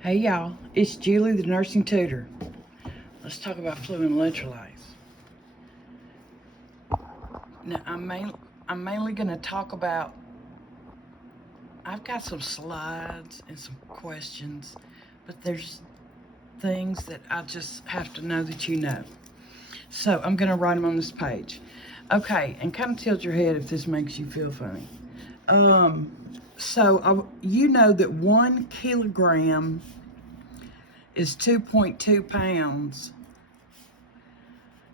Hey y'all, it's Julie, the nursing tutor. Let's talk about fluid and electrolytes. Now, I'm mainly going to talk about, I've got some slides and some questions, but there's things that I just have to know that you know. So I'm going to write them on this page. Okay, and kind of tilt your head if this makes you feel funny. You know that 1 kilogram is 2.2 pounds,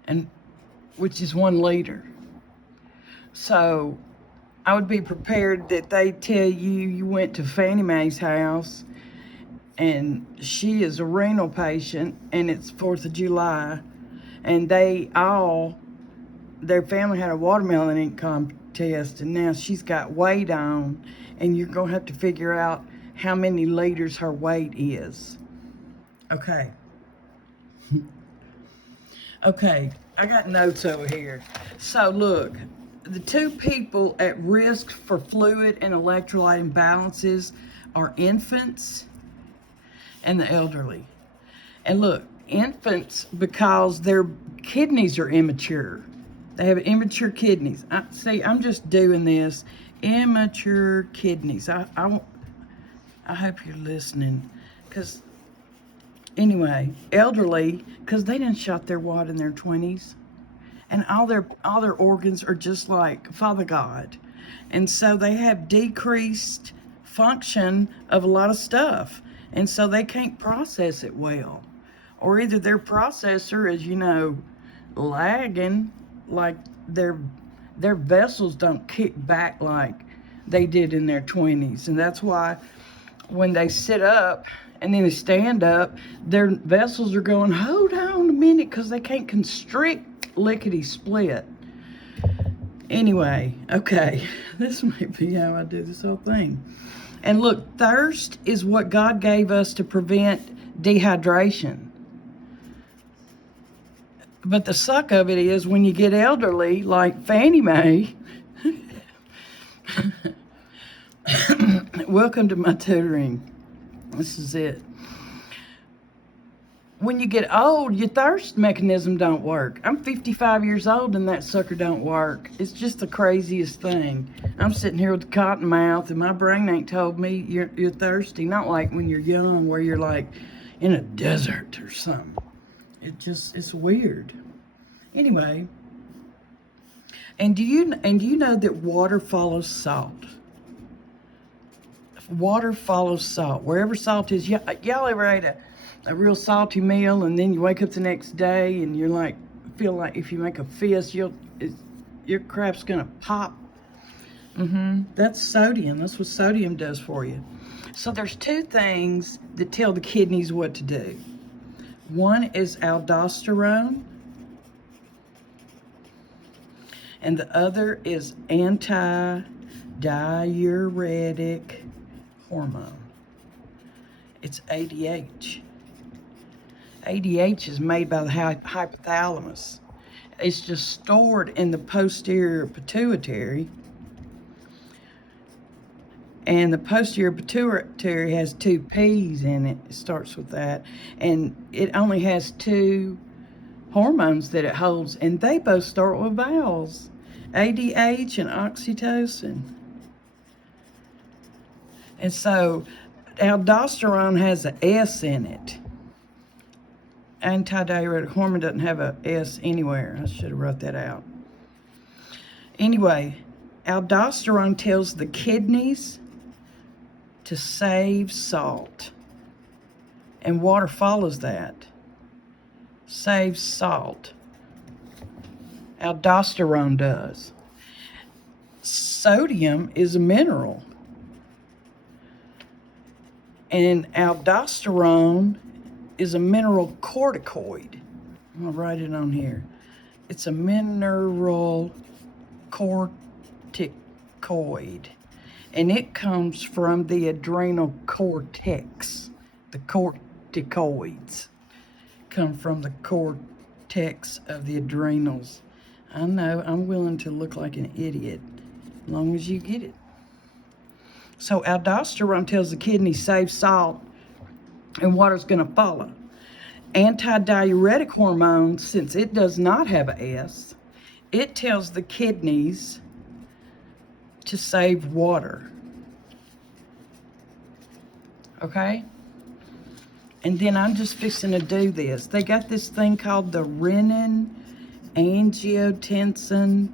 and which is 1 liter. So I would be prepared that they tell you went to Fannie Mae's house and she is a renal patient and it's 4th of July and their family had a watermelon eating contest and now she's got weight on and you're going to have to figure out how many liters her weight is. Okay. Okay, I got notes over here. So look, the 2 people at risk for fluid and electrolyte imbalances are infants and the elderly. And look, infants, because their kidneys are immature. They have immature kidneys. I'm just doing this. Immature kidneys. I hope you're listening, because anyway, elderly, because they done shot their wad in their 20s. And all their organs are just like Father God. And so they have decreased function of a lot of stuff. And so they can't process it well. Or either their processor is, lagging, like their vessels don't kick back like they did in their 20s. And that's why when they sit up and then they stand up, their vessels are going, hold on a minute, because they can't constrict lickety split. Anyway, okay, this might be how I do this whole thing. And look, thirst is what God gave us to prevent dehydration. But the suck of it is when you get elderly, like Fannie Mae, welcome to my tutoring. This is it. When you get old, your thirst mechanism don't work. I'm 55 years old and that sucker don't work. It's just the craziest thing. I'm sitting here with a cotton mouth and my brain ain't told me you're thirsty. Not like when you're young where you're like in a desert or something. It's weird. Anyway, and do you know that water follows salt? Water follows salt. Wherever salt is, y'all ever ate a real salty meal and then you wake up the next day and you're like, feel like if you make a fist, your crap's gonna pop. That's sodium. That's what sodium does for you. So there's 2 things that tell the kidneys what to do. One is aldosterone, and the other is anti-diuretic hormone. It's ADH. ADH is made by the hypothalamus. It's just stored in the posterior pituitary. And the posterior pituitary has 2 P's in it. It starts with that. And it only has 2 hormones that it holds. And they both start with vowels. ADH and oxytocin. And so aldosterone has an S in it. Anti-diuretic hormone doesn't have a S anywhere. I should have wrote that out. Anyway, aldosterone tells the kidneys to save salt. And water follows that. Saves salt. Aldosterone does. Sodium is a mineral. And aldosterone is a mineral corticoid. I'm going to write it on here. It's a mineral corticoid. And it comes from the adrenal cortex. The corticoids come from the cortex of the adrenals. I know, I'm willing to look like an idiot as long as you get it. So aldosterone tells the kidney save salt and water's going to follow. Antidiuretic hormone, since it does not have an S, it tells the kidneys to save water. Okay? And then I'm just fixing to do this. They got this thing called the renin angiotensin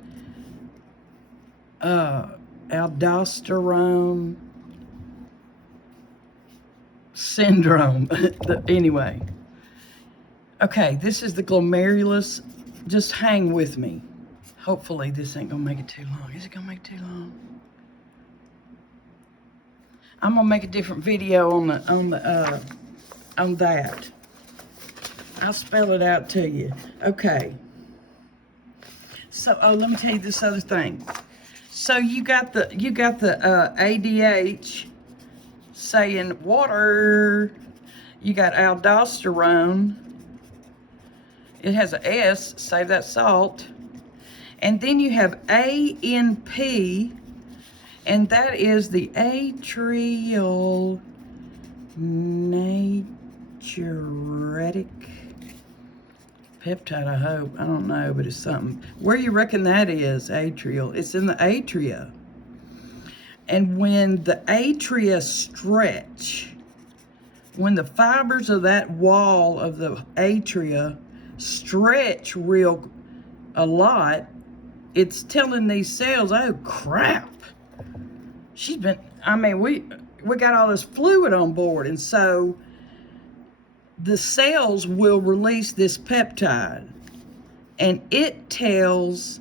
aldosterone syndrome. Anyway. Okay, this is the glomerulus. Just hang with me. Hopefully this ain't gonna make it too long. Is it gonna make it too long? I'm gonna make a different video on that. I'll spell it out to you. Okay. So, let me tell you this other thing. So you got the ADH saying water. You got aldosterone. It has an S, save that salt. And then you have ANP, and that is the atrial natriuretic peptide, I hope. I don't know, but it's something. Where you reckon that is, atrial? It's in the atria. And when the atria stretch, when the fibers of that wall of the atria stretch a lot, it's telling these cells, oh crap, we got all this fluid on board. And so the cells will release this peptide, and it tells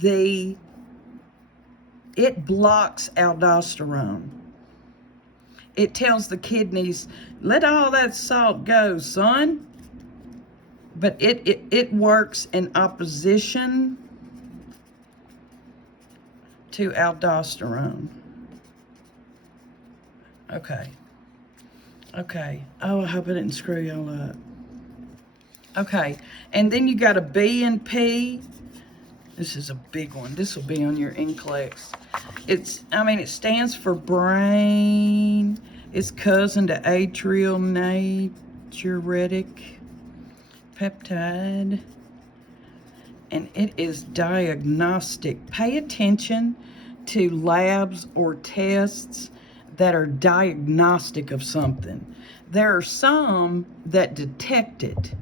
it blocks aldosterone. It tells the kidneys, let all that salt go, son. But it works in opposition to aldosterone. Okay. Oh, I hope I didn't screw y'all up. Okay, and then you got a B and P. This is a big one. This will be on your NCLEX. It stands for brain. It's cousin to atrial natriuretic peptide, and it is diagnostic. Pay attention to labs or tests that are diagnostic of something. There are some that detect it,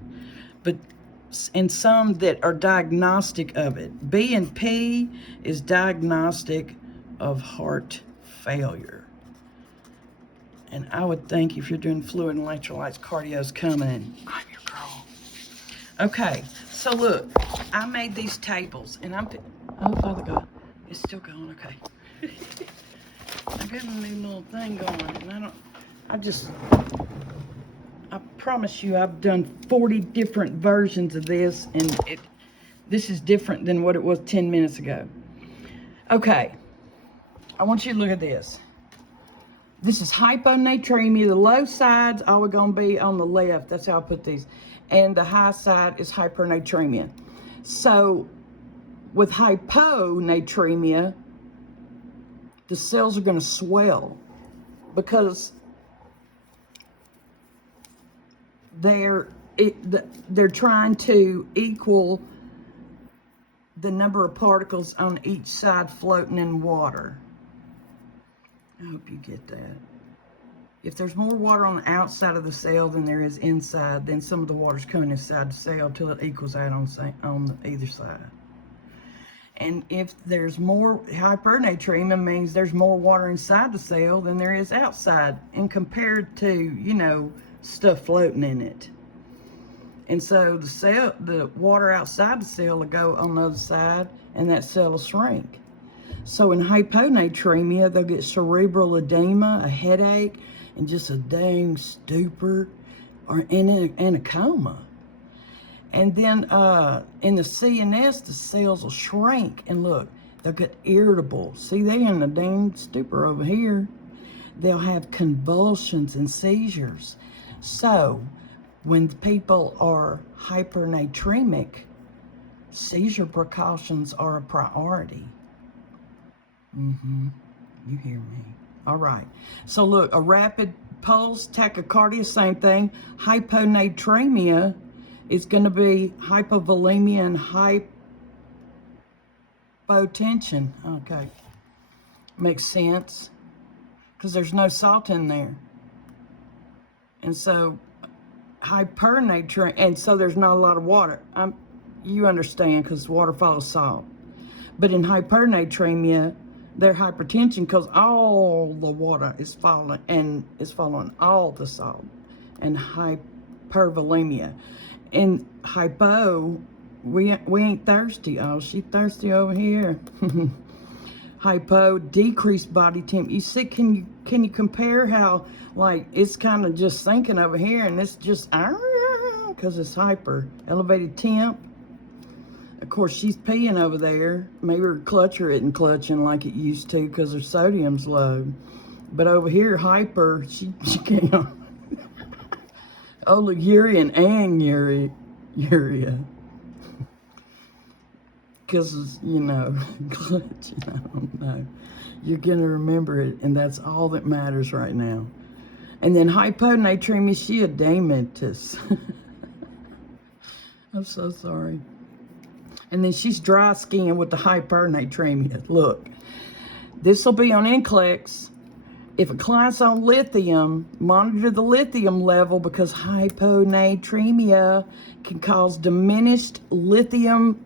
and some that are diagnostic of it. B and P is diagnostic of heart failure. And I would think if you're doing fluid and electrolytes, cardio's coming, and I'm your girl. Okay, so look, I made these tables, and oh, Father God, it's still going, okay. I got a new little thing going, and I promise you I've done 40 different versions of this, and this is different than what it was 10 minutes ago. Okay, I want you to look at this. This is hyponatremia. The low side's always going to be on the left. That's how I put these. And the high side is hypernatremia. So with hyponatremia, the cells are going to swell because they're trying to equal the number of particles on each side floating in water. I hope you get that. If there's more water on the outside of the cell than there is inside, then some of the water's coming inside the cell till it equals out on either side. And if there's more, hypernatremia means there's more water inside the cell than there is outside, and compared to, stuff floating in it. And so the water outside the cell will go on the other side, and that cell will shrink. So in hyponatremia, they'll get cerebral edema, a headache, and just a dang stupor, or in a coma. And then in the CNS, the cells will shrink, and look, they'll get irritable. See, they're in a dang stupor over here. They'll have convulsions and seizures. So when people are hypernatremic, seizure precautions are a priority. You hear me. All right. So look, a rapid pulse, tachycardia, same thing. Hyponatremia is going to be hypovolemia and hypotension. Okay, makes sense because there's no salt in there. And so hypernatremia, and so there's not a lot of water. You understand, because water follows salt. But in hypernatremia, they're hypertension because all the water is falling, and is following all the salt. And hypervolemia. In hypo, we ain't thirsty. Oh, she's thirsty over here. Hypo, decreased body temp. You see, can you compare how, like, it's kind of just sinking over here, and it's just because it's hyper. Elevated temp. Of course, she's peeing over there. Maybe her clutcher isn't clutching like it used to because her sodium's low. But over here, hyper, she can't. Oliguria and urea. Because, you know, clutching, I don't know. You're going to remember it, and that's all that matters right now. And then hyponatremia, she a dementis. I'm so sorry. And then she's dry skin with the hypernatremia. Look, this will be on NCLEX. If a client's on lithium, monitor the lithium level because hyponatremia can cause diminished lithium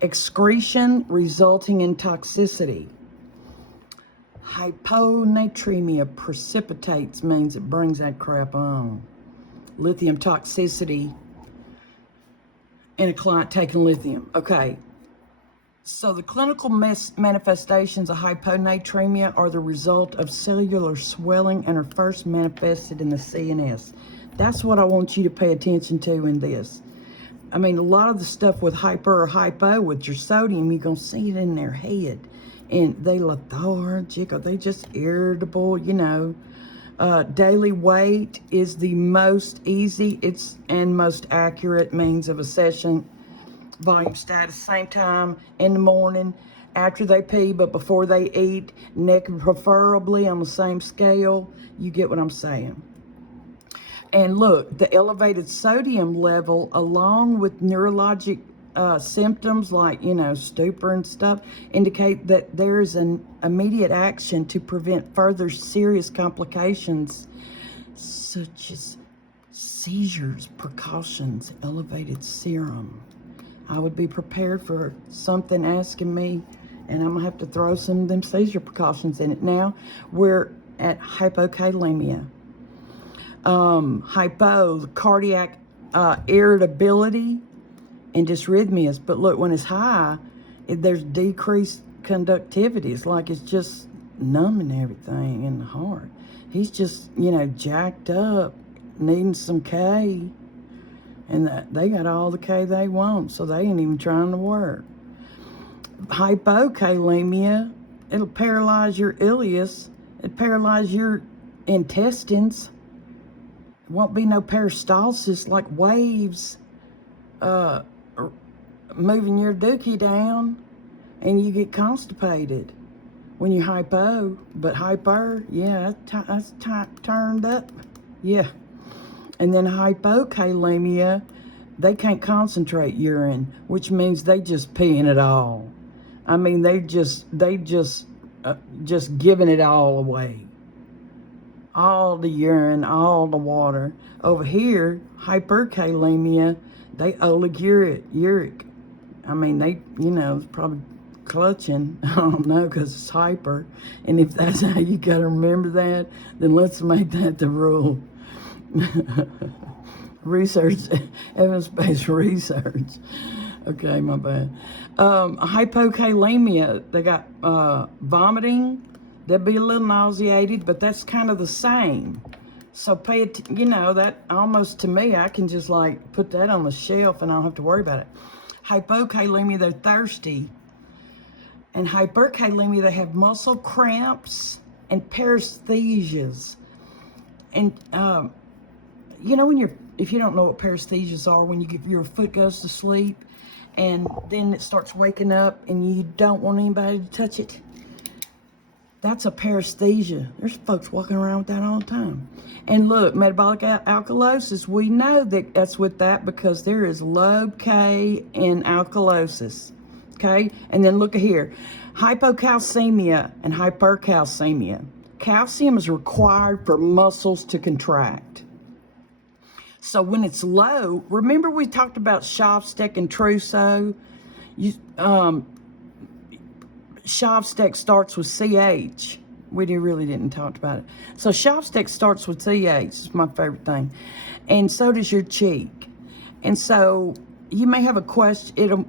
excretion resulting in toxicity. Hyponatremia precipitates, means it brings that crap on. Lithium toxicity in a client taking lithium. Okay, so the clinical manifestations of hyponatremia are the result of cellular swelling and are first manifested in the CNS. That's what I want you to pay attention to in this. I mean, a lot of the stuff with hyper or hypo with your sodium, you're going to see it in their head. And they lethargic, or they just irritable, you know. Daily weight is the most easy and most accurate means of assessing volume status. Same time in the morning, after they pee, but before they eat, preferably on the same scale. You get what I'm saying. And look, the elevated sodium level, along with neurologic symptoms like, you know, stupor and stuff, indicate that there is an immediate action to prevent further serious complications such as seizures. Precautions, elevated serum. I would be prepared for something asking me, and I'm gonna have to throw some of them seizure precautions in it. Now we're at hypokalemia. Hypo, cardiac irritability and dysrhythmias. But look, when it's high, there's decreased conductivity. It's like it's just numbing everything in the heart. He's just, you know, jacked up, needing some K. And they got all the K they want, so they ain't even trying to work. Hypokalemia, it'll paralyze your ileus. It'll paralyze your intestines. Won't be no peristalsis like waves moving your dookie down, and you get constipated when you're hypo. But hyper, yeah, that's turned up. Yeah. And then hypokalemia, they can't concentrate urine, which means they just peeing it all. I mean, they just giving it all away. All the urine, all the water. Over here, hyperkalemia, they oliguric. I mean, they, you know, probably clutching. I don't know, because it's hyper. And if that's how you got to remember that, then let's make that the rule. Research, evidence-based research. Okay, my bad. Hypokalemia, they got vomiting. They'll be a little nauseated, but that's kind of the same. So pay it, you know, that almost to me, I can just like put that on the shelf and I don't have to worry about it. Hypokalemia, they're thirsty. And hyperkalemia, they have muscle cramps and paresthesias. And, you know, if you don't know what paresthesias are, when your foot goes to sleep and then it starts waking up and you don't want anybody to touch it. That's a paresthesia. There's folks walking around with that all the time. And look, metabolic alkalosis, we know that that's with that because there is low K in alkalosis. Okay? And then look at here. Hypocalcemia and hypercalcemia. Calcium is required for muscles to contract. So when it's low, remember we talked about Shavstek and Trousseau? Shavstek starts with CH. We really didn't talk about it. So Shavstek starts with CH. It's my favorite thing. And so does your cheek. And so you may have a question.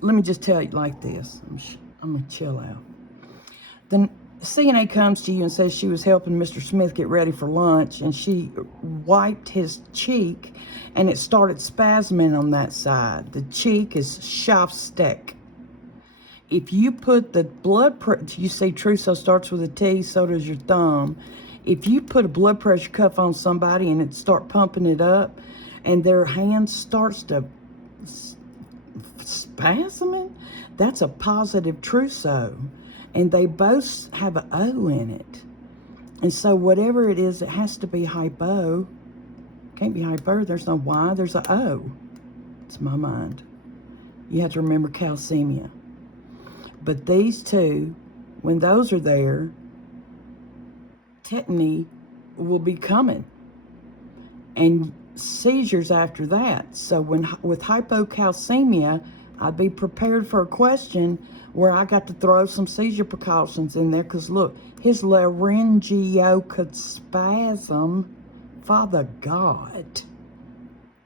Let me just tell you like this. I'm going to chill out. The CNA comes to you and says she was helping Mr. Smith get ready for lunch, and she wiped his cheek, and it started spasming on that side. The cheek is Shavstek. If you put the blood pressure, you see Trousseau starts with a T, so does your thumb. If you put a blood pressure cuff on somebody and it start pumping it up, and their hand starts to spasming, that's a positive Trousseau. And they both have an O in it. And so whatever it is, it has to be hypo. Can't be hyper, there's no Y, there's an O. It's my mind. You have to remember calcemia. But these two, when those are there, tetany will be coming. And seizures after that. So with hypocalcemia, I'd be prepared for a question where I got to throw some seizure precautions in there, because look, his laryngeal could spasm. Father God,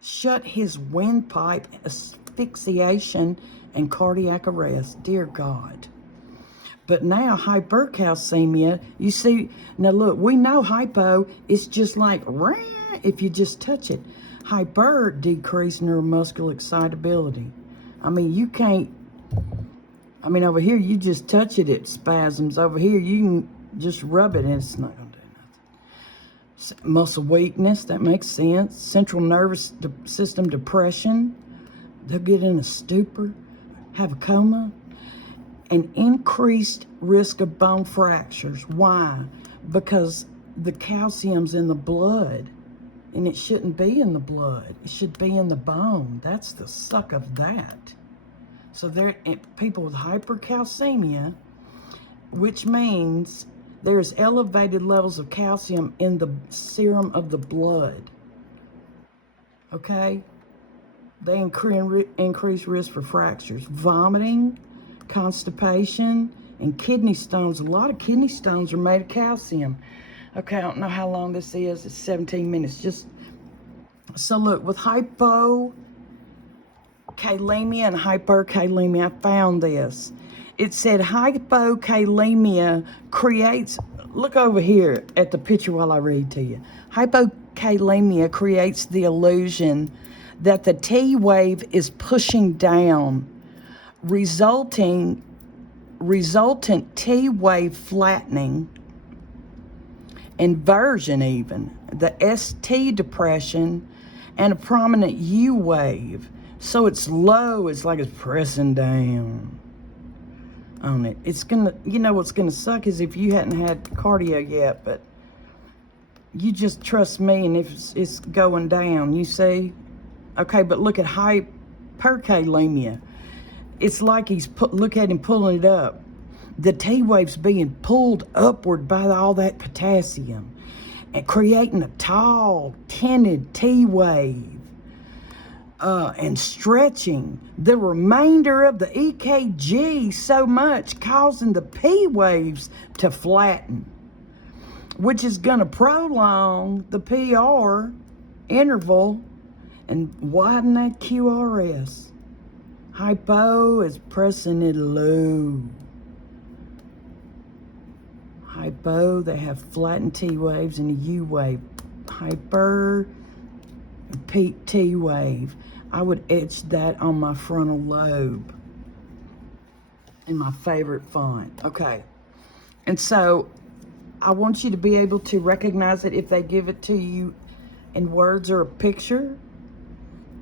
shut his windpipe, asphyxiation, and cardiac arrest. Dear God. But now hypercalcemia, you see, now look, we know hypo is just like if you just touch it. Hyper, decreased neuromuscular excitability. I mean, you can't, over here, you just touch it, it spasms. Over here, you can just rub it and it's not going to do nothing. Muscle weakness, that makes sense. Central nervous system depression. They'll get in a stupor, have a coma. An increased risk of bone fractures. Why? Because the calcium's in the blood, and it shouldn't be in the blood. It should be in the bone. That's the suck of that. So people with hypercalcemia, which means there's elevated levels of calcium in the serum of the blood. Okay? They increase risk for fractures. Vomiting, constipation, and kidney stones. A lot of kidney stones are made of calcium. Okay, I don't know how long this is. It's 17 minutes. So look, with hypokalemia and hyperkalemia, I found this. It said hypokalemia creates, look over here at the picture while I read to you. Hypokalemia creates the illusion that the T wave is pushing down, resultant T wave flattening, inversion even, the ST depression, and a prominent U wave. So it's low, it's like it's pressing down on it. It's gonna, what's gonna suck is if you hadn't had cardio yet, but you just trust me, and if it's going down, you see? Okay, but look at hyperkalemia. It's like look at him pulling it up. The T wave's being pulled upward by all that potassium and creating a tall, tinted T wave and stretching the remainder of the EKG so much, causing the P waves to flatten, which is going to prolong the PR interval and widen that QRS. Hypo is pressing it low. Hypo, they have flattened T waves and a U wave. Hyper, T wave. I would etch that on my frontal lobe in my favorite font. Okay. And so I want you to be able to recognize it if they give it to you in words or a picture.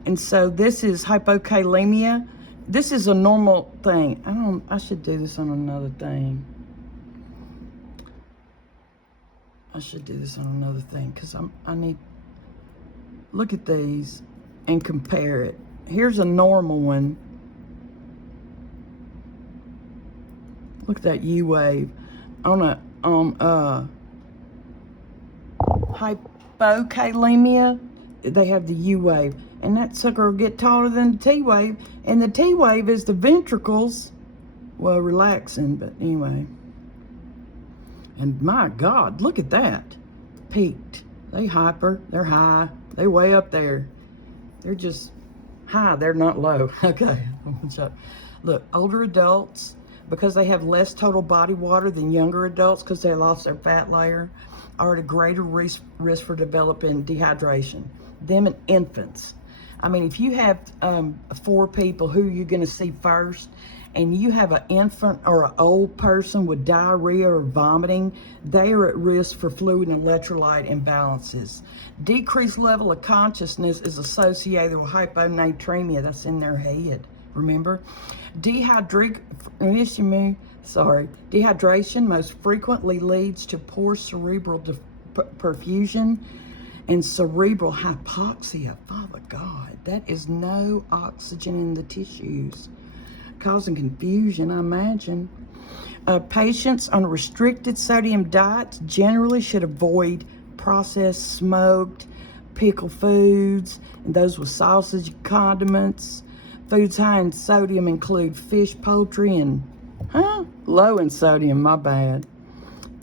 And so this is hypokalemia. This is a normal thing. I should do this on another thing. I should do this on another thing because I need, look at these and compare it. Here's a normal one. Look at that U wave. On hypokalemia, they have the U wave, and that sucker will get taller than the T wave, and the T wave is the ventricles, well, relaxing, but anyway. And my God, look at that. Peaked. They hyper, they're high, they way up there. They're just high, they're not low. Okay, look, older adults, because they have less total body water than younger adults because they lost their fat layer, are at a greater risk for developing dehydration. Them and infants. I mean, if you have 4 people, who you're going to see first, and you have an infant or an old person with diarrhea or vomiting, they are at risk for fluid and electrolyte imbalances. Decreased level of consciousness is associated with hyponatremia. That's in their head, remember? Dehydration most frequently leads to poor cerebral perfusion and cerebral hypoxia. Father God, that is no oxygen in the tissues, causing confusion, I imagine. Patients on restricted sodium diets generally should avoid processed, smoked, pickled foods, and those with sausage and condiments. Foods high in sodium include fish, poultry, and, low in sodium, my bad.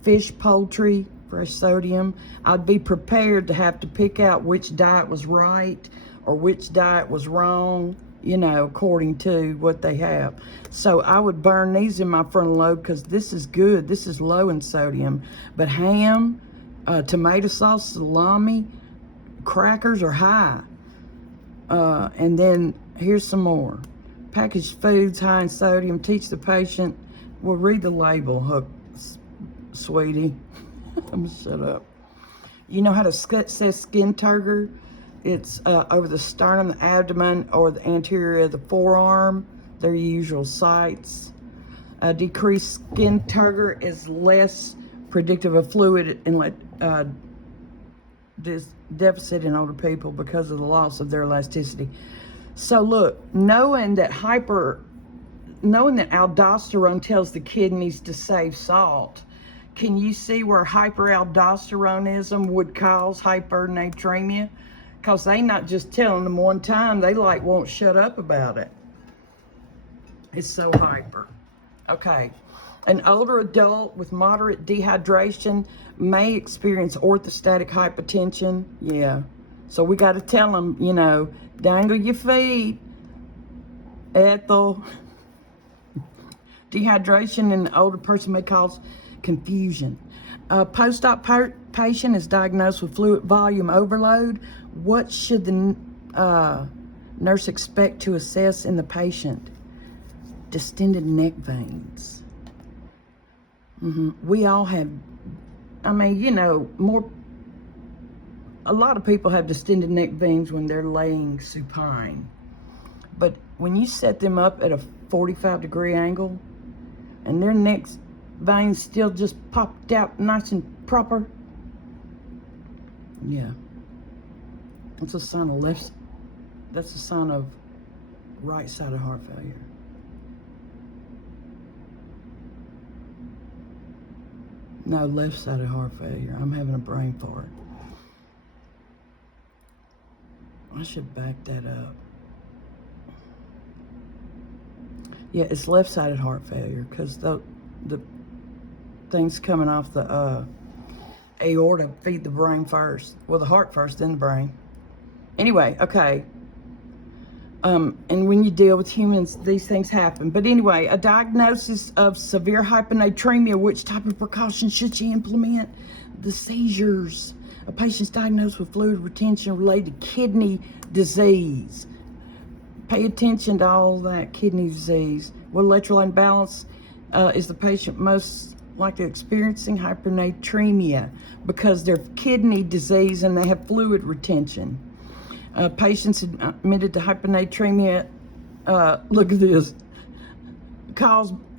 Fish, poultry, fresh sodium. I'd be prepared to have to pick out which diet was right or which diet was wrong, you know, according to what they have. So I would burn these in my frontal lobe because this is good. This is low in sodium. But ham, tomato sauce, salami, crackers are high. And then here's some more. Packaged foods high in sodium. Teach the patient. Well, read the label, Hook, sweetie. I'm gonna shut up. You know how to say skin turgor? It's over the sternum, the abdomen, or the anterior of the forearm. Their usual sites. Decreased skin turgor is less predictive of fluid and deficit in older people because of the loss of their elasticity. So look, knowing that aldosterone tells the kidneys to save salt, can you see where hyperaldosteronism would cause hypernatremia? Because they not just telling them one time, they like won't shut up about it. It's so hyper. Okay. An older adult with moderate dehydration may experience orthostatic hypotension. Yeah. So we got to tell them, you know, dangle your feet, Ethel. Dehydration in an older person may cause confusion. A post-op patient is diagnosed with fluid volume overload. What should the nurse expect to assess in the patient? Distended neck veins. We all have, I mean, you know, a lot of people have distended neck veins when they're laying supine. But when you set them up at a 45-degree angle and their neck veins still just popped out nice and proper, yeah, that's a sign of that's a sign of right-sided heart failure. No, left-sided heart failure. I'm having a brain fart. I should back that up. Yeah, it's left-sided heart failure because the things coming off the aorta feed the brain first. Well, the heart first, then the brain. Anyway, okay. And when you deal with humans, these things happen. But anyway, a diagnosis of severe hyponatremia, which type of precautions should she implement? The seizures. A patient's diagnosed with fluid retention related to kidney disease. Pay attention to all that kidney disease. What electrolyte imbalance is the patient most likely experiencing? Hyponatremia, because they're kidney disease and they have fluid retention. Patients admitted to hyponatremia, look at this,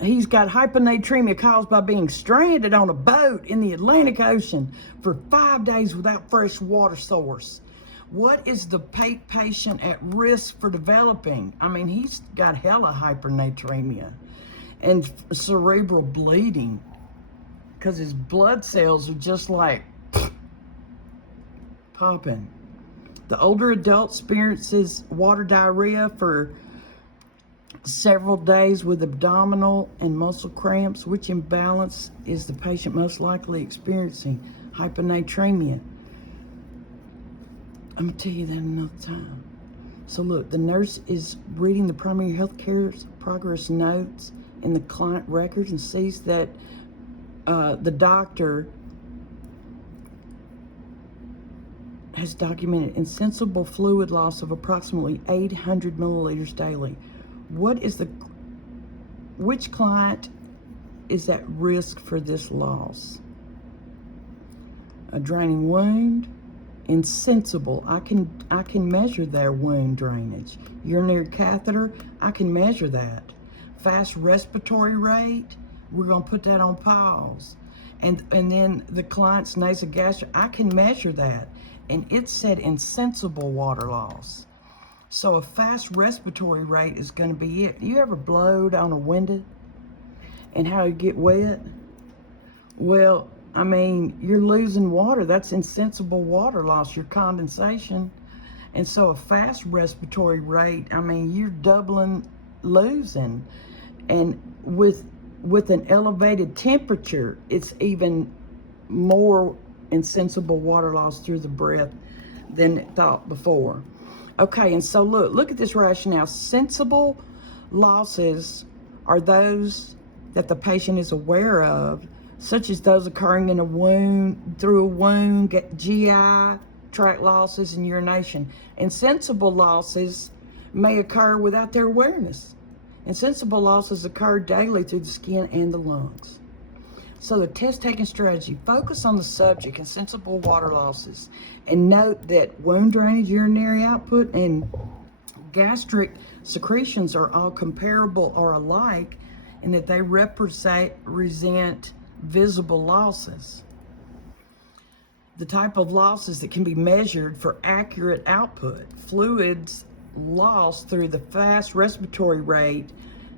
he's got hyponatremia caused by being stranded on a boat in the Atlantic Ocean for 5 days without fresh water source. What is the patient at risk for developing? I mean, he's got hella hypernatremia and cerebral bleeding because his blood cells are just like popping. The older adult experiences water diarrhea for several days with abdominal and muscle cramps. Which imbalance is the patient most likely experiencing? Hyponatremia. I'm going to tell you that another time. So look, the nurse is reading the primary health care's progress notes in the client records and sees that the doctor has documented insensible fluid loss of approximately 800 milliliters daily. Which client is at risk for this loss? A draining wound, insensible. I can measure their wound drainage. Urinary catheter, I can measure that. Fast respiratory rate, we're gonna put that on pause. And then the client's nasogastric, I can measure that. And it said insensible water loss. So a fast respiratory rate is going to be it. You ever blowed on a window and how you get wet? Well, I mean, you're losing water. That's insensible water loss, your condensation. And so a fast respiratory rate, I mean, you're doubling losing. And with an elevated temperature, it's even more insensible water loss through the breath than thought before. Okay, and so look at this rationale. Sensible losses are those that the patient is aware of, such as those occurring in a wound, through a wound, GI tract losses, and urination. Insensible losses may occur without their awareness. Insensible losses occur daily through the skin and the lungs. So the test-taking strategy, focus on the subject, insensible water losses, and note that wound drainage, urinary output, and gastric secretions are all comparable or alike in that they represent visible losses. The type of losses that can be measured for accurate output. Fluids lost through the fast respiratory rate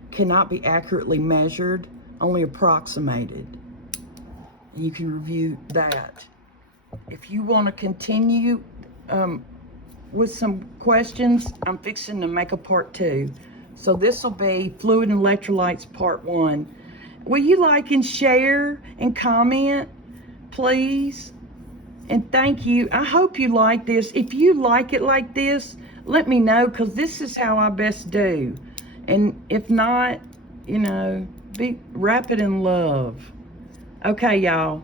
cannot be accurately measured, only approximated. You can review that. If you want to continue with some questions, I'm fixing to make a part 2. So this will be fluid and electrolytes part 1. Will you like and share and comment, please? And thank you. I hope you like this. If you like it like this, let me know, because this is how I best do. And if not, wrap it in love. Okay, y'all.